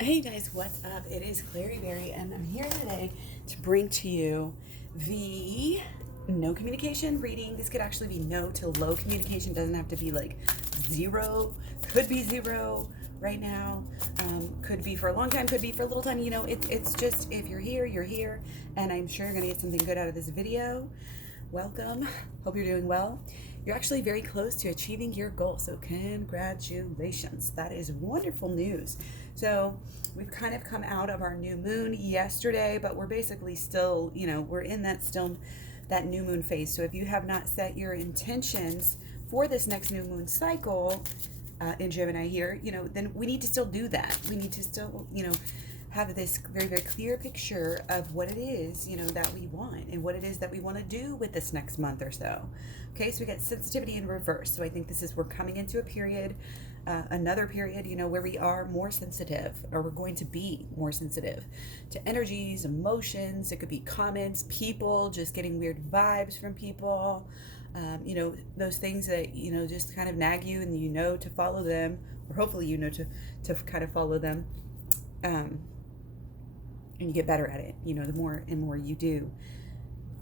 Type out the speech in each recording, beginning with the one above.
Hey guys, what's up? It is Klaireeberry, and I'm here today to bring to you the no communication reading. This could actually be no to low communication. Doesn't have to be like zero. Could be zero right now. Could be for a long time. Could be for a little time. It's just if you're here, you're here, and I'm sure you're gonna get something good out of this video. Welcome. Hope you're doing well. You're actually very close to achieving your goal, so congratulations. That is wonderful news. So we've kind of come out of our new moon yesterday, but we're basically still, we're in that new moon phase. So if you have not set your intentions for this next new moon cycle in Gemini here, then we need to still do that. We need to still, have this very, very clear picture of what it is, that we want and what it is that we want to do with this next month or so. Okay, so we got sensitivity in reverse. So I think we're coming into a period, another period, where we are more sensitive, or we're going to be more sensitive to energies, emotions. It could be comments, people, just getting weird vibes from people. Those things that, just kind of nag you and to follow them, or hopefully to kind of follow them. And you get better at it. The more and more you do,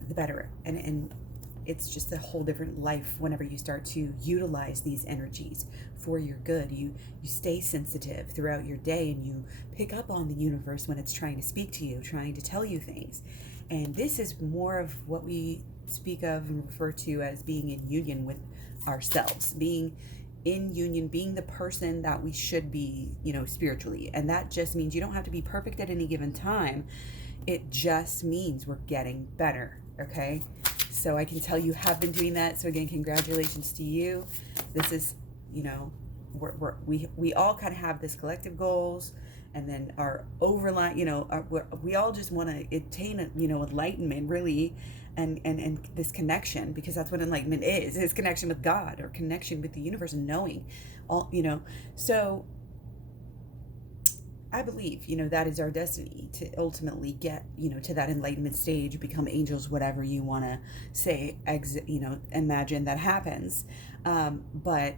the better. And it's just a whole different life whenever you start to utilize these energies for your good. You stay sensitive throughout your day, and you pick up on the universe when it's trying to speak to you, trying to tell you things. And this is more of what we speak of and refer to as being in union with ourselves, being in union, being the person that we should be, spiritually. And that just means you don't have to be perfect at any given time. It just means we're getting better. Okay. So I can tell you have been doing that. So again, congratulations to you. This is, we all kind of have this collective goals, and then our overline, we all just want to attain, enlightenment really. And this connection, because that's what enlightenment is connection with God, or connection with the universe, and knowing all, so I believe, that is our destiny, to ultimately get, to that enlightenment stage, become angels, whatever you want to say, imagine that happens. But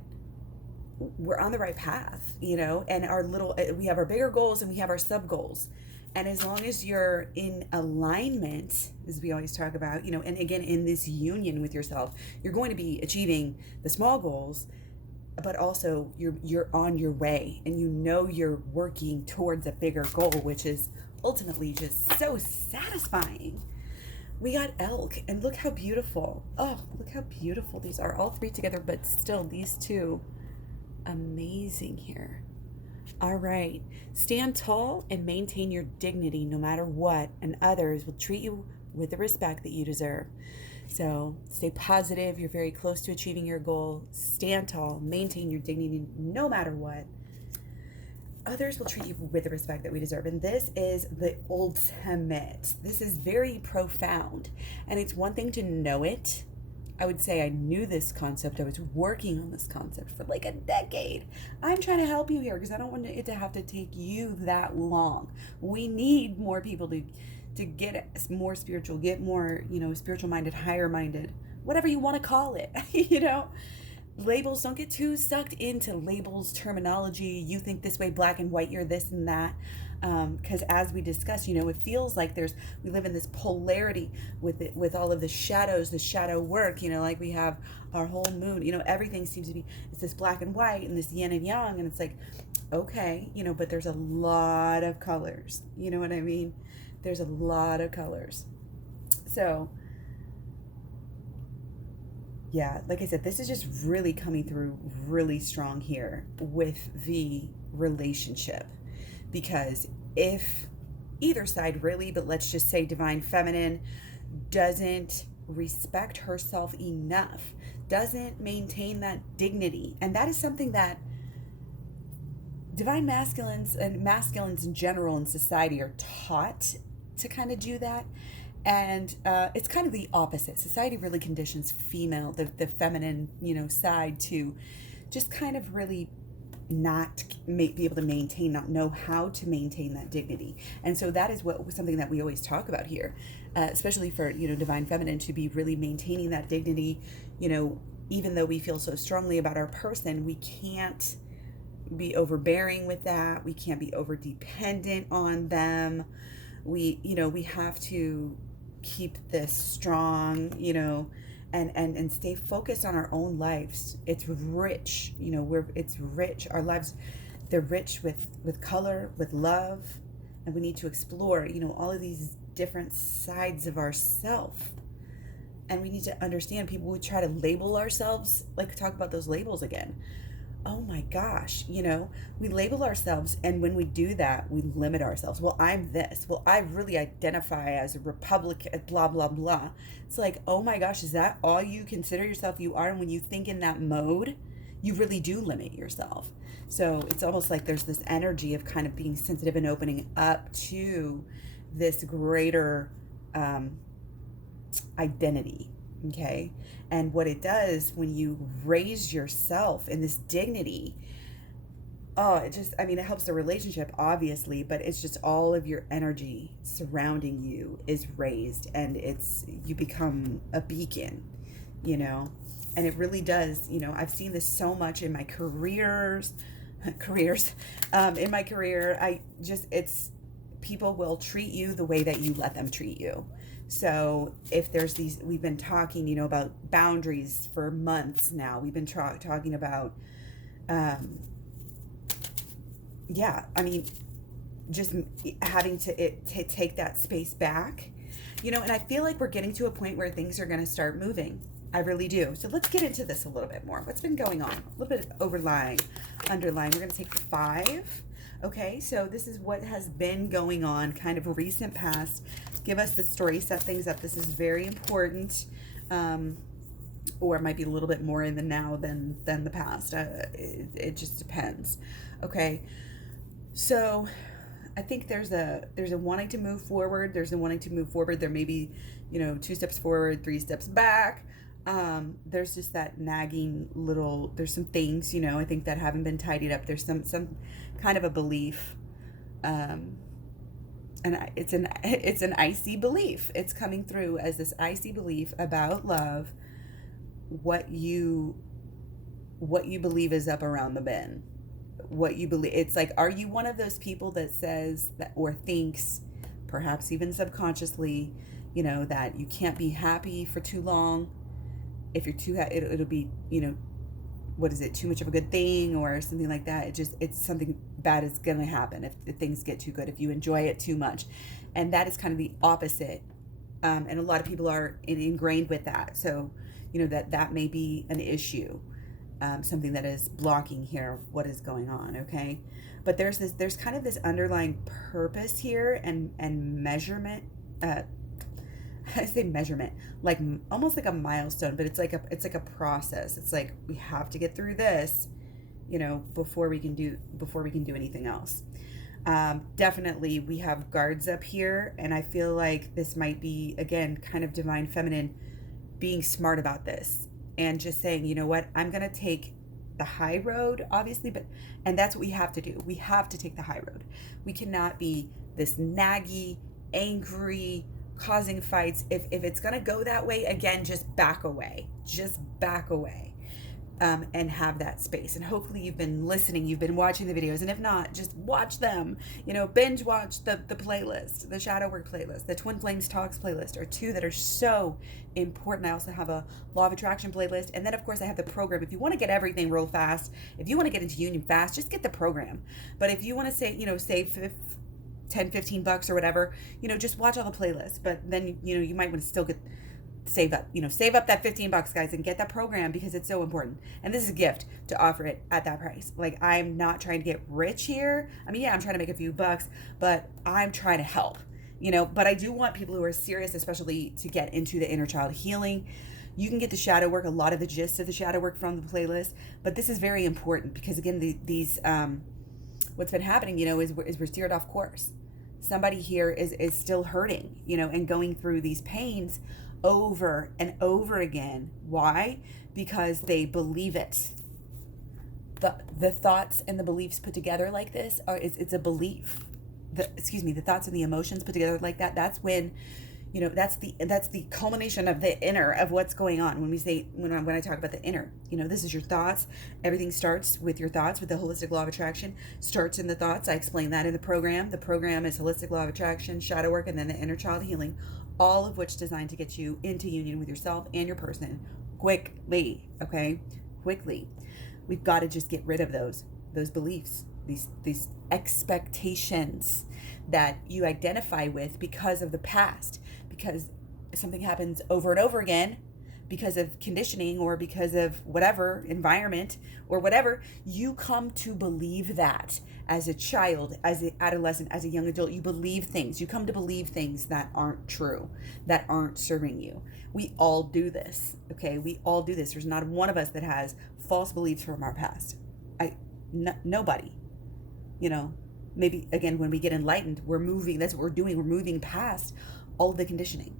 we're on the right path, and we have our bigger goals and we have our sub goals. And as long as you're in alignment, as we always talk about, and again, in this union with yourself, you're going to be achieving the small goals, but also you're on your way, and you're working towards a bigger goal, which is ultimately just so satisfying. We got elk, and look how beautiful. Oh, look how beautiful these are. All three together, but still these two, amazing here. All right. Stand tall and maintain your dignity no matter what, and others will treat you with the respect that you deserve. So stay positive. You're very close to achieving your goal. Stand tall, maintain your dignity no matter what. Others will treat you with the respect that we deserve. And this is the ultimate. This is very profound. And it's one thing to know it. I would say I knew this concept. I was working on this concept for like a decade. I'm trying to help you here because I don't want it to have to take you that long. We need more people to get more spiritual, get more, spiritual minded, higher minded, whatever you want to call it, Labels, don't get too sucked into labels, terminology. You think this way, black and white, you're this and that. Because as we discussed, it feels like we live in this polarity with all of the shadows, the shadow work, like we have our whole moon, everything seems to be, it's this black and white and this yin and yang. And it's like, okay, but there's a lot of colors. You know what I mean? There's a lot of colors. So, yeah, like I said, this is just really coming through really strong here with the relationship. Because if either side really, but let's just say divine feminine, doesn't respect herself enough, doesn't maintain that dignity, and that is something that divine masculines and masculines in general in society are taught to kind of do that. And it's kind of the opposite. Society really conditions female, the feminine, side to just kind of really not be able to maintain, not know how to maintain that dignity. And so that is something that we always talk about here, especially for, divine feminine, to be really maintaining that dignity. Even though we feel so strongly about our person, we can't be overbearing with that. We can't be over dependent on them. We have to keep this strong, and stay focused on our own lives. It's rich, it's rich. Our lives, they're rich with color, with love, and we need to explore, all of these different sides of ourself. And we need to understand, people who try to label ourselves, like talk about those labels again. Oh my gosh, we label ourselves, and when we do that, we limit ourselves. Well, I'm this. Well, I really identify as a Republican, blah, blah, blah. It's like, oh my gosh, is that all you consider yourself you are? And when you think in that mode, you really do limit yourself. So it's almost like there's this energy of kind of being sensitive and opening up to this greater identity. Okay. And what it does when you raise yourself in this dignity, it helps the relationship, obviously, but it's just all of your energy surrounding you is raised, and you become a beacon, and it really does, I've seen this so much in my careers, in my career. People will treat you the way that you let them treat you. So if there's we've been talking, about boundaries for months now. We've been talking about, just having to take that space back, and I feel like we're getting to a point where things are going to start moving. I really do. So let's get into this a little bit more. What's been going on? A little bit of underlying. We're going to take 5. Okay, so this is what has been going on, kind of recent past. Give us the story, set things up. This is very important, or it might be a little bit more in the now than the past. It just depends. Okay, so I think there's a wanting to move forward. There's a wanting to move forward. There may be, 2 steps forward, 3 steps back. There's just that nagging there's some things, I think that haven't been tidied up. There's some kind of a belief, and it's an icy belief. It's coming through as this icy belief about love. What you believe is up around the bend. What you believe. It's like, are you one of those people that says that, or thinks, perhaps even subconsciously, that you can't be happy for too long? If you're too it'll be, what is it, too much of a good thing or something like that. It's something bad is going to happen if things get too good, if you enjoy it too much. And that is kind of the opposite. And a lot of people are ingrained with that. So, that may be an issue, something that is blocking here what is going on. Okay. But there's kind of this underlying purpose here and measurement, I say measurement, like almost like a milestone, but it's like a process. It's like, we have to get through this, before we can do anything else. Definitely we have guards up here, and I feel like this might be, again, kind of divine feminine being smart about this and just saying, you know what, I'm going to take the high road, obviously, and that's what we have to do. We have to take the high road. We cannot be this naggy, angry, causing fights. If it's going to go that way, again, just back away, and have that space. And hopefully you've been listening, you've been watching the videos, and if not, just watch them, binge watch the playlist, the shadow work playlist, the Twin Flames Talks playlist are 2 that are so important. I also have a law of attraction playlist, and then of course I have the program. If you want to get everything real fast, if you want to get into union fast, just get the program. But if you want to save $10-15 or whatever, just watch all the playlists. But then you might want to still save up that $15, guys, and get that program, because it's so important. And this is a gift to offer it at that price. Like, I'm not trying to get rich here. I mean, yeah, I'm trying to make a few bucks, but I'm trying to help, but I do want people who are serious, especially, to get into the inner child healing. You can get the shadow work, a lot of the gist of the shadow work from the playlist, but this is very important because, again, these what's been happening, is we're steered off course. Somebody here is still hurting, and going through these pains over and over again. Why? Because they believe it. The thoughts and the beliefs put together like this it's a belief. The thoughts and the emotions put together like that, that's when That's the culmination of the inner, of what's going on. When I talk about the inner, this is your thoughts. Everything starts with your thoughts. With the holistic law of attraction, starts in the thoughts. I explain that in the program. The program is holistic law of attraction, shadow work, and then the inner child healing, all of which designed to get you into union with yourself and your person quickly. Okay, quickly. We've got to just get rid of those beliefs, these expectations that you identify with because of the past, because something happens over and over again, because of conditioning or because of whatever environment or whatever. You come to believe that as a child, as an adolescent, as a young adult. You believe things. You come to believe things that aren't true, that aren't serving you. We all do this, okay? We all do this. There's not one of us that has false beliefs from our past. Nobody. Maybe, again, when we get enlightened, that's what we're doing. We're moving past all of the conditioning.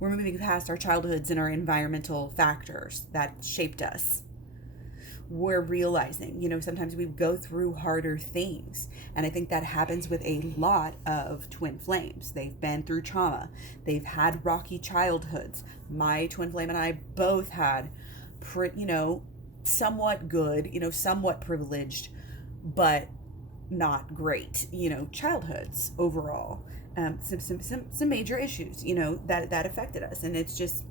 We're moving past our childhoods and our environmental factors that shaped us. We're realizing, sometimes we go through harder things. And I think that happens with a lot of twin flames. They've been through trauma. They've had rocky childhoods. My twin flame and I both had, somewhat good, somewhat privileged, but not great, childhoods overall. Some major issues, that affected us. And that's just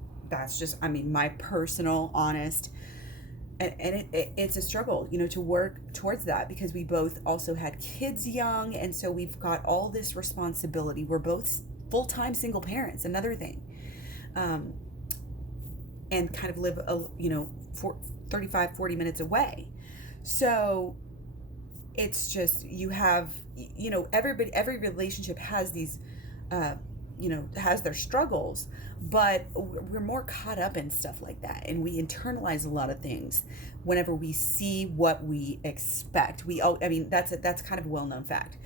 my personal, honest, and it's a struggle, to work towards that, because we both also had kids young. And so we've got all this responsibility. We're both full-time single parents, another thing, and kind of live, 35-40 minutes away. So it's just, you have, every relationship has these, has their struggles, but we're more caught up in stuff like that. And we internalize a lot of things whenever we see what we expect. That's kind of a well-known fact.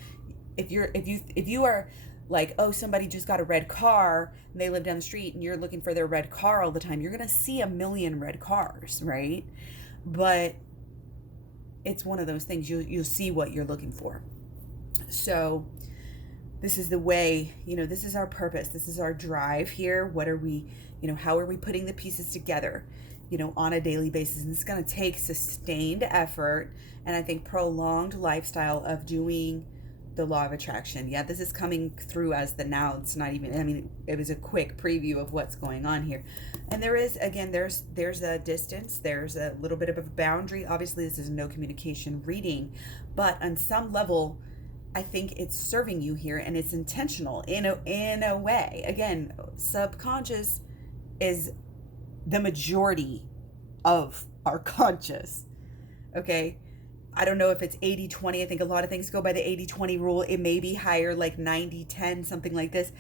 If you are like, oh, somebody just got a red car and they live down the street and you're looking for their red car all the time, you're going to see a million red cars, right? But it's one of those things, you'll see what you're looking for. So this is the way, this is our purpose. This is our drive here. What are we, how are we putting the pieces together, on a daily basis? And it's going to take sustained effort, and I think prolonged lifestyle of doing the law of attraction. Yeah, this is coming through as the now. It's not even, it was a quick preview of what's going on here. And there is, again, there's a distance, there's a little bit of a boundary. Obviously, this is no communication reading, but on some level, I think it's serving you here, and it's intentional in a way. Again, subconscious is the majority of our conscious, okay? I don't know if it's 80-20. I think a lot of things go by the 80-20 rule. It may be higher, like 90-10, something like this.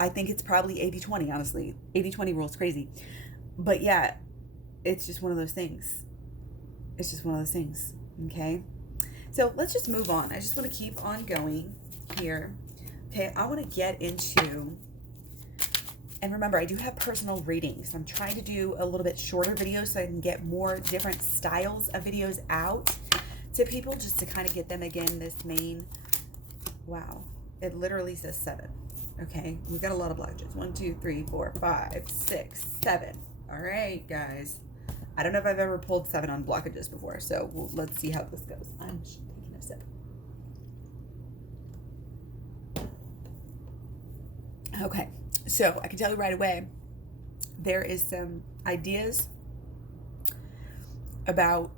I think it's probably 80-20, honestly. 80-20 rule is crazy. But yeah, it's just one of those things. It's just one of those things, okay? So let's just move on. I just want to keep on going here. Okay, I want to get into, and remember, I do have personal readings. I'm trying to do a little bit shorter videos so I can get more different styles of videos out to people, just to kind of get them, again, this main, wow, it literally says 7. Okay, we've got a lot of blockages. 1, 2, 3, 4, 5, 6, 7. All right, guys. I don't know if I've ever pulled 7 on blockages before, so let's see how this goes. I'm taking a sip. Okay, so I can tell you right away, there is some ideas about,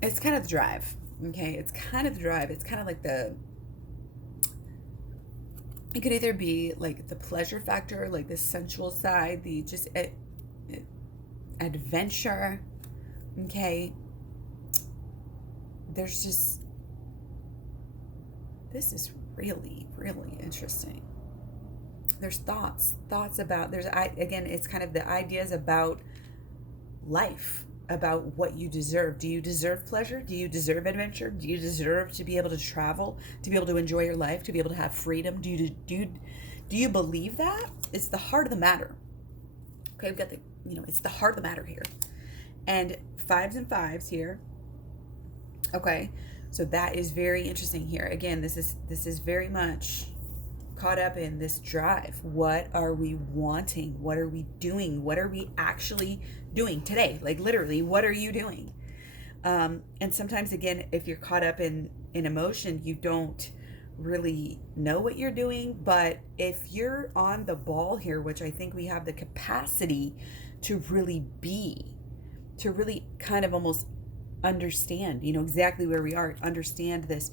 it's kind of the drive, okay? It's kind of the drive. It's kind of like it could either be like the pleasure factor, like the sensual side, the just adventure, okay? There's just, this is really, really interesting. There's thoughts about, again, it's kind of the ideas about life, about what you deserve. Do you deserve pleasure? Do you deserve adventure? Do you deserve to be able to travel, to be able to enjoy your life, to be able to have freedom? Do you believe that? It's the heart of the matter. Okay, we've got the, it's the heart of the matter here. And 5s and 5s here. Okay, so that is very interesting here. Again, this is very much caught up in this drive. What are we wanting? What are we doing? What are we actually doing today? Like literally, what are you doing? And sometimes, again, if you're caught up in emotion, you don't really know what you're doing. But if you're on the ball here, which I think we have the capacity to really be, to really kind of almost understand, exactly where we are, understand this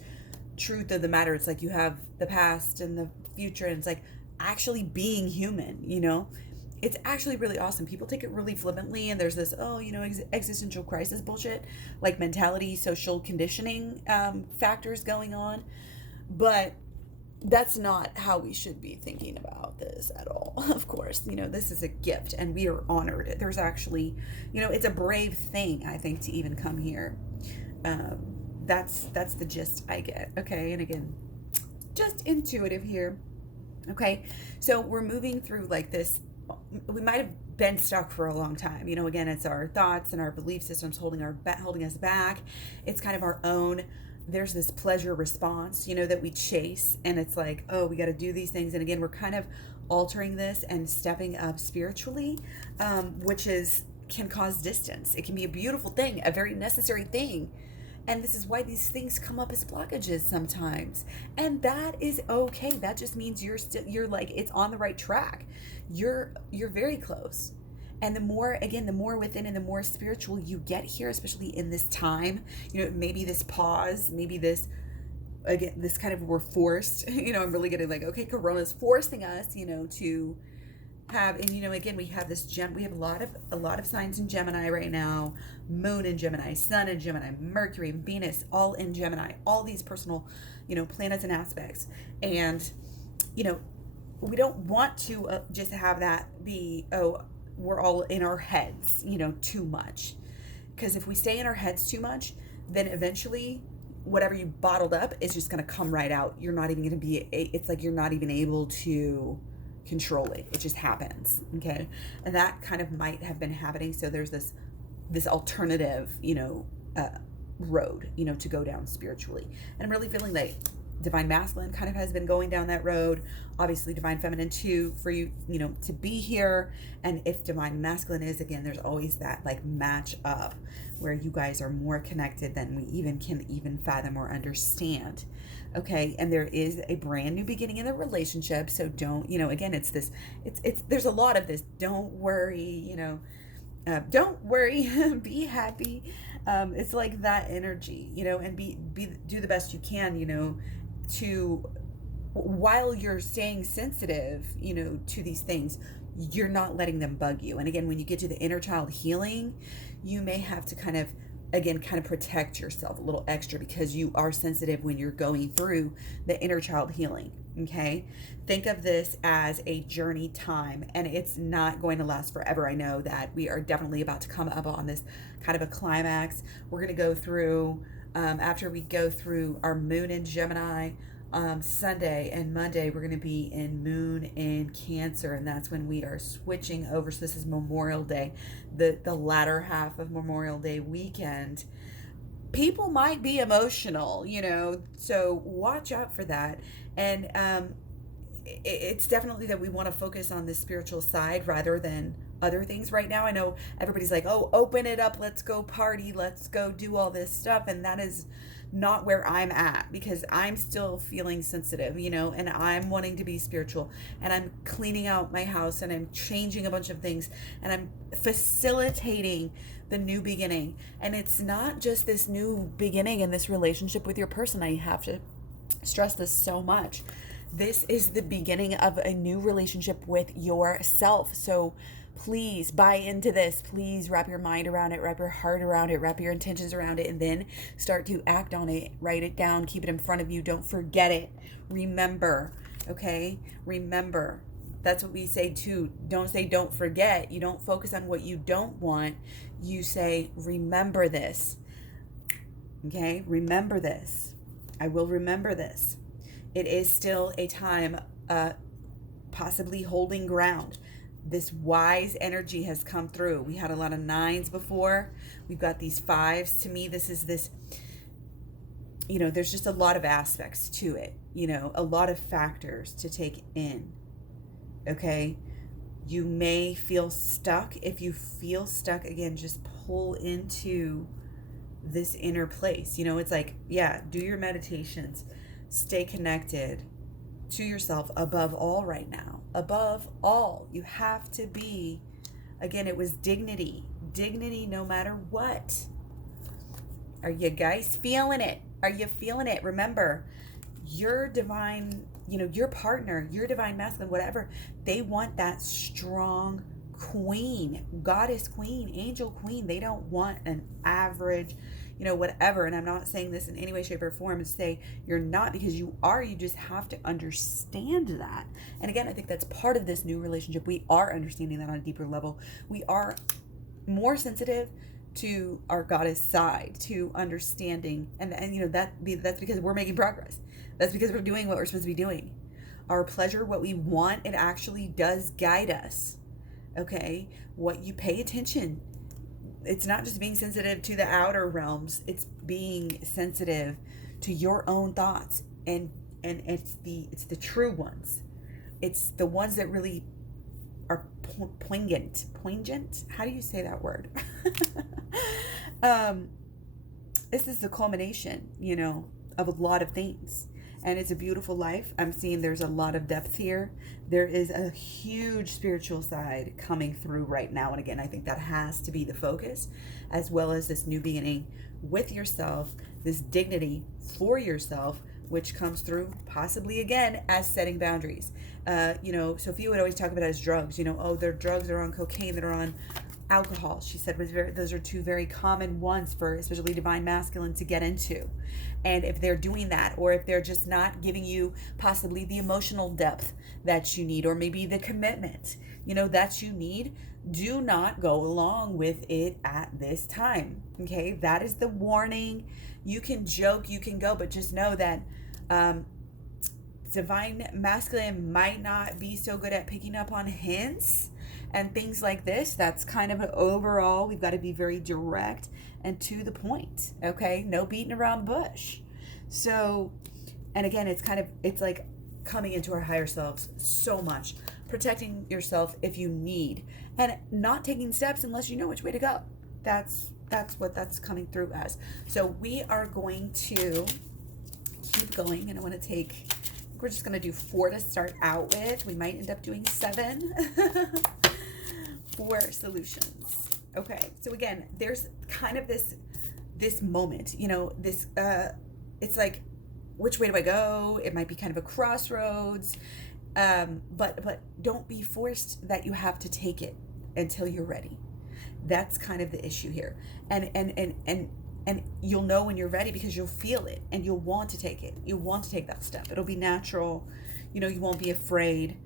truth of the matter. It's like you have the past and the future, and it's like actually being human, it's actually really awesome. People take it really flippantly, and there's this, existential crisis bullshit, like mentality, social conditioning factors going on. But that's not how we should be thinking about this at all. Of course, this is a gift, and we are honored. There's actually, it's a brave thing, I think, to even come here. That's the gist I get. Okay. And again, just intuitive here. Okay. So we're moving through like this. We might have been stuck for a long time. Again, it's our thoughts and our belief systems holding us back. It's kind of our own. There's this pleasure response, that we chase, and it's like, oh, we got to do these things. And again, we're kind of altering this and stepping up spiritually, which can cause distance. It can be a beautiful thing, a very necessary thing. And this is why these things come up as blockages sometimes. And that is okay. That just means you're like, it's on the right track. You're very close. And the more within and the more spiritual you get here, especially in this time, maybe this pause, maybe this, again, this kind of, we're forced, I'm really getting like, okay, Corona's forcing us, to have, and again, we have we have a lot of signs in Gemini right now, moon in Gemini, sun in Gemini, Mercury and Venus all in Gemini, all these personal, planets and aspects. And, we don't want to just have that be, we're all in our heads, too much. Because if we stay in our heads too much, then eventually whatever you bottled up is just going to come right out. You're not even going to be, it's like you're not even able to control it. It just happens. Okay. And that kind of might have been happening. So there's this alternative, road, to go down spiritually. And I'm really feeling like Divine Masculine kind of has been going down that road. Obviously Divine Feminine too, for you, to be here. And if Divine Masculine is, again, there's always that like match up where you guys are more connected than we can fathom or understand. Okay. And there is a brand new beginning in the relationship. So don't, again, it's there's a lot of this. Don't worry, don't worry, be happy. It's like that energy, and do the best you can, to, while you're staying sensitive, to these things, you're not letting them bug you. And again, when you get to the inner child healing, you may have to kind of protect yourself a little extra because you are sensitive when you're going through the inner child healing. Okay. Think of this as a journey time, and it's not going to last forever. I know that we are definitely about to come up on this kind of a climax. We're going to go through, after we go through our moon in Gemini, Sunday and Monday, we're going to be in moon in Cancer, and that's when we are switching over. So this is Memorial Day, the latter half of Memorial Day weekend. People might be emotional, so watch out for that. And it's definitely that we want to focus on the spiritual side rather than other things right now. I know everybody's like, oh, open it up, let's go party, let's go do all this stuff. And that is not where I'm at, because I'm still feeling sensitive, and I'm wanting to be spiritual, and I'm cleaning out my house, and I'm changing a bunch of things, and I'm facilitating the new beginning. And it's not just this new beginning in this relationship with your person. I have to stress this so much. This is the beginning of a new relationship with yourself. So please buy into this. Please wrap your mind around it, wrap your heart around it, wrap your intentions around it, and then start to act on it. Write it down, keep it in front of you. Don't forget it. Remember, okay? Remember. That's what we say too. Don't say don't forget. You don't focus on what you don't want. You say, remember this. Okay? Remember this. I will remember this. It is still a time possibly holding ground. This wise energy has come through. We had a lot of 9s before. We've got these 5s. To me, this is this there's just a lot of aspects to it, a lot of factors to take in. Okay. You may feel stuck. If you feel stuck, again, just pull into this inner place. It's like, yeah, do your meditations, stay connected to yourself above all right now. Above all, you have to be, again, it was dignity no matter what. Are you guys feeling it? Are you feeling it? Remember, your divine, your partner, your divine masculine, whatever, they want that strong queen, goddess queen, angel queen. They don't want an average, whatever. And I'm not saying this in any way, shape, or form to say you're not, because you are. You just have to understand that. And again, I think that's part of this new relationship. We are understanding that on a deeper level. We are more sensitive to our goddess side, to understanding, and that's because we're making progress. That's because we're doing what we're supposed to be doing. Our pleasure, what we want, it actually does guide us. Okay, what you pay attention. It's not just being sensitive to the outer realms. It's being sensitive to your own thoughts, and it's the true ones. It's the ones that really are poignant. How do you say that word? This is the culmination, of a lot of things. And it's a beautiful life. I'm seeing there's a lot of depth here. There is a huge spiritual side coming through right now. And again, I think that has to be the focus, as well as this new beginning with yourself, this dignity for yourself, which comes through possibly again as setting boundaries. Sophia would always talk about it as drugs. Their drugs are on cocaine, that are on alcohol. She said those are two very common ones for especially divine masculine to get into. And if they're doing that, or if they're just not giving you possibly the emotional depth that you need, or maybe the commitment, that you need, do not go along with it at this time. Okay, that is the warning. You can joke, you can go, but just know that divine masculine might not be so good at picking up on hints and things like this. That's kind of an overall, we've got to be very direct and to the point. Okay, no beating around the bush. So, and again, it's like coming into our higher selves so much, protecting yourself if you need, and not taking steps unless you know which way to go. That's what that's coming through as. So we are going to keep going, and we're just going to do 4 to start out with. We might end up doing 7 for solutions. Okay, so again, there's kind of this moment, it's like, which way do I go? It might be kind of a crossroads, but don't be forced that you have to take it until you're ready. That's kind of the issue here. And you'll know when you're ready, because you'll feel it and you'll want to take it. You'll want to take that step. It'll be natural. You won't be afraid.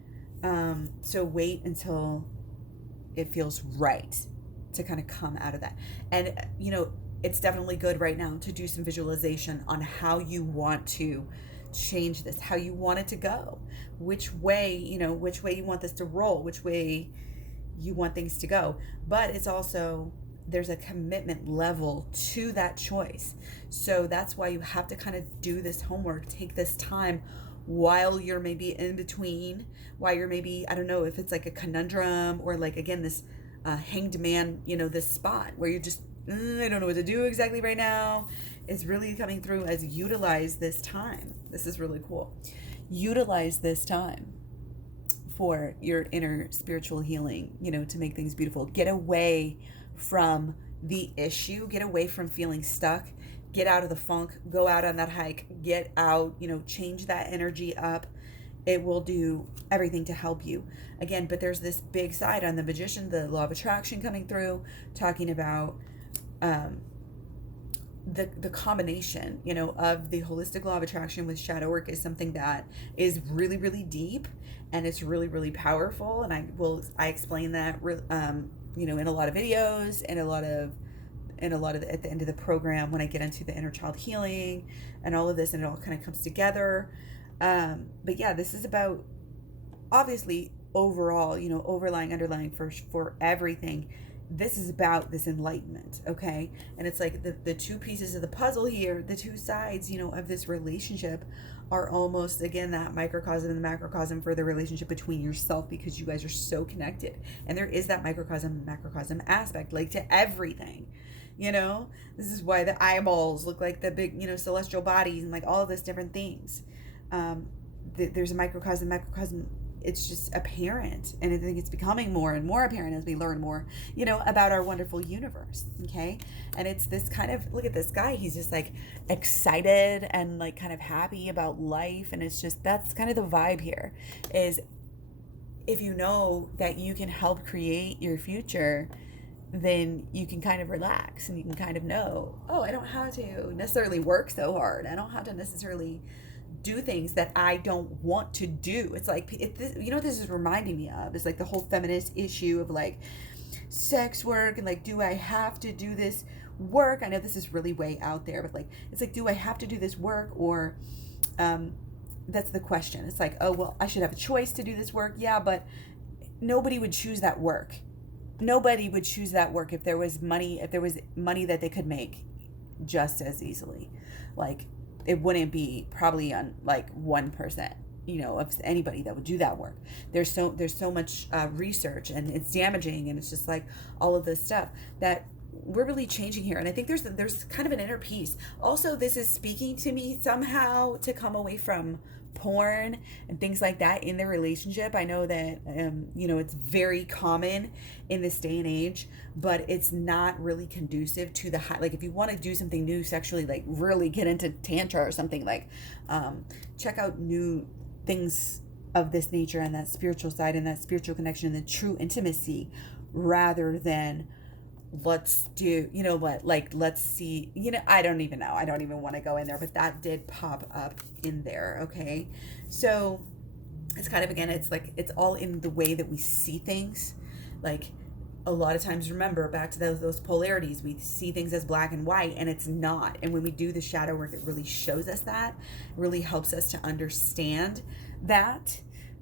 So wait until it feels right to kind of come out of that. And, it's definitely good right now to do some visualization on how you want to change this, how you want it to go, which way you want this to roll, which way you want things to go. But it's also, there's a commitment level to that choice. So that's why you have to kind of do this homework, take this time while you're maybe in between, while you're maybe, I don't know if it's like a conundrum, or like, again, this hanged man, this spot where you're just, I don't know what to do exactly right now. It's really coming through as utilize this time. This is really cool. Utilize this time for your inner spiritual healing, to make things beautiful. Get away from the issue. Get away from feeling stuck. Get out of the funk. Go out on that hike. Get out, change that energy up. It will do everything to help you. Again, but there's this big side on the magician, the law of attraction coming through, talking about the combination, of the holistic law of attraction with shadow work is something that is really, really deep, and it's really, really powerful. And I explain that, in a lot of videos, and a lot of at the end of the program, when I get into the inner child healing and all of this, and it all kind of comes together. But yeah, this is about, obviously, overall, underlying for everything this is about this enlightenment, okay? And it's like the two pieces of the puzzle here, the two sides, of this relationship are almost, again, that microcosm and the macrocosm for the relationship between yourself, because you guys are so connected. And there is that microcosm, macrocosm aspect, like to everything. This is why the eyeballs look like the big, celestial bodies and like all of these different things. There's a microcosm, macrocosm. It's just apparent, and I think it's becoming more and more apparent as we learn more about our wonderful universe. Okay. And it's this kind of, look at this guy, he's just like excited and like kind of happy about life, and it's just, that's kind of the vibe here, is if you know that you can help create your future, then you can kind of relax, and you can kind of know, oh, I don't have to necessarily work so hard, I don't have to necessarily do things that I don't want to do. It's like, this is reminding me of, is like the whole feminist issue of like sex work, and like, do I have to do this work? I know this is really way out there, but like, it's like, do I have to do this work? Or that's the question. It's like, oh, well, I should have a choice to do this work. Yeah, but nobody would choose that work. Nobody would choose that work if there was money that they could make just as easily. Like, it wouldn't be probably on like 1%, of anybody that would do that work. There's so much research, and it's damaging, and it's just like all of this stuff that we're really changing here. And I think there's kind of an inner peace. Also, this is speaking to me somehow to come away from porn and things like that in the relationship. I know that it's very common in this day and age, but it's not really conducive to the high. Like, if you want to do something new sexually, like really get into tantra or something, like check out new things of this nature and that spiritual side and that spiritual connection and the true intimacy, rather than let's do, let's see, I don't even know. I don't even want to go in there, but that did pop up in there. Okay. So it's kind of, again, it's like, it's all in the way that we see things. Like, a lot of times, remember back to those polarities, we see things as black and white, and it's not. And when we do the shadow work, it really shows us that. It really helps us to understand that.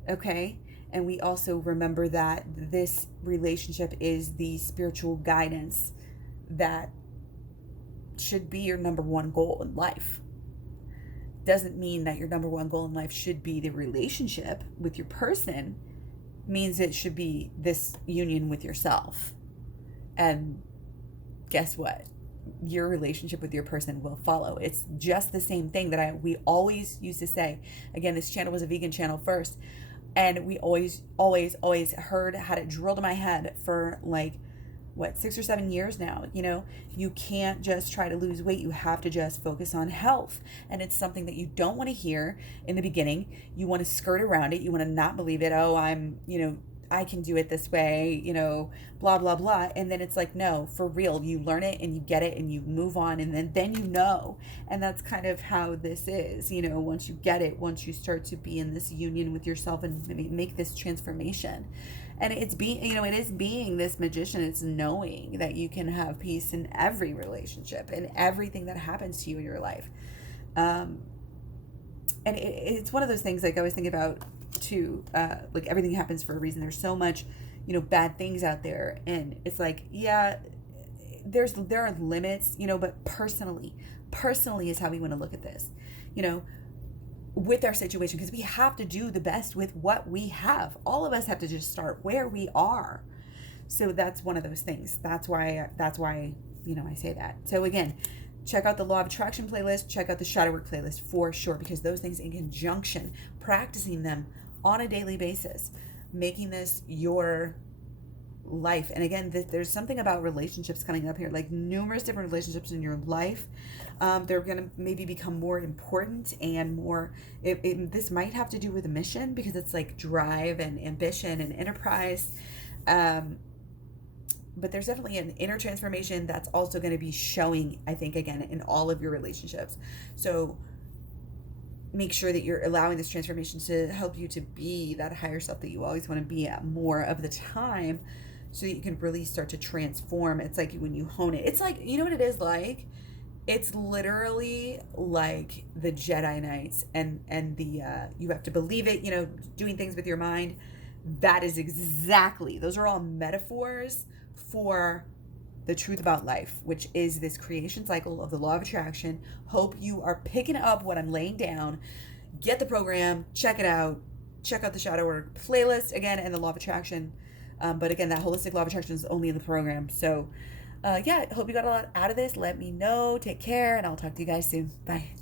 Okay. And we also remember that this relationship is the spiritual guidance that should be your number one goal in life. Doesn't mean that your number one goal in life should be the relationship with your person. Means it should be this union with yourself. And guess what? Your relationship with your person will follow. It's just the same thing that we always used to say. Again, this channel was a vegan channel first. And we always heard, had it drilled in my head for like, 6 or 7 years now. You can't just try to lose weight. You have to just focus on health. And it's something that you don't want to hear in the beginning. You want to skirt around it. You want to not believe it. Oh, I can do it this way, blah, blah, blah. And then it's like, no, for real, you learn it and you get it and you move on, and then and that's kind of how this is, once you get it, once you start to be in this union with yourself and make this transformation. And it's being, it is being this magician. It's knowing that you can have peace in every relationship and everything that happens to you in your life. And it's one of those things, like I always think about too, like everything happens for a reason. There's so much, bad things out there. And it's like, yeah, there are limits, but personally is how we want to look at this, with our situation, because we have to do the best with what we have. All of us have to just start where we are. So that's one of those things. That's why, I say that. So again, check out the Law of Attraction playlist, check out the Shadow Work playlist for sure, because those things in conjunction, practicing them on a daily basis, making this your life. And again, there's something about relationships coming up here, like numerous different relationships in your life. They're going to maybe become more important and more, this might have to do with a mission, because it's like drive and ambition and enterprise. But there's definitely an inner transformation that's also going to be showing, I think, again, in all of your relationships. So make sure that you're allowing this transformation to help you to be that higher self that you always want to be at more of the time, so that you can really start to transform. It's like when you hone it, it's like, you know what it is like? It's literally like the Jedi Knights and the, you have to believe it, doing things with your mind. That is exactly, those are all metaphors for the truth about life, which is this creation cycle of the law of attraction. Hope you are picking up what I'm laying down. Get the program, check it out. Check out the shadow work playlist again and the law of attraction. But again, that holistic law of attraction is only in the program. So yeah, hope you got a lot out of this. Let me know. Take care, and I'll talk to you guys soon. Bye.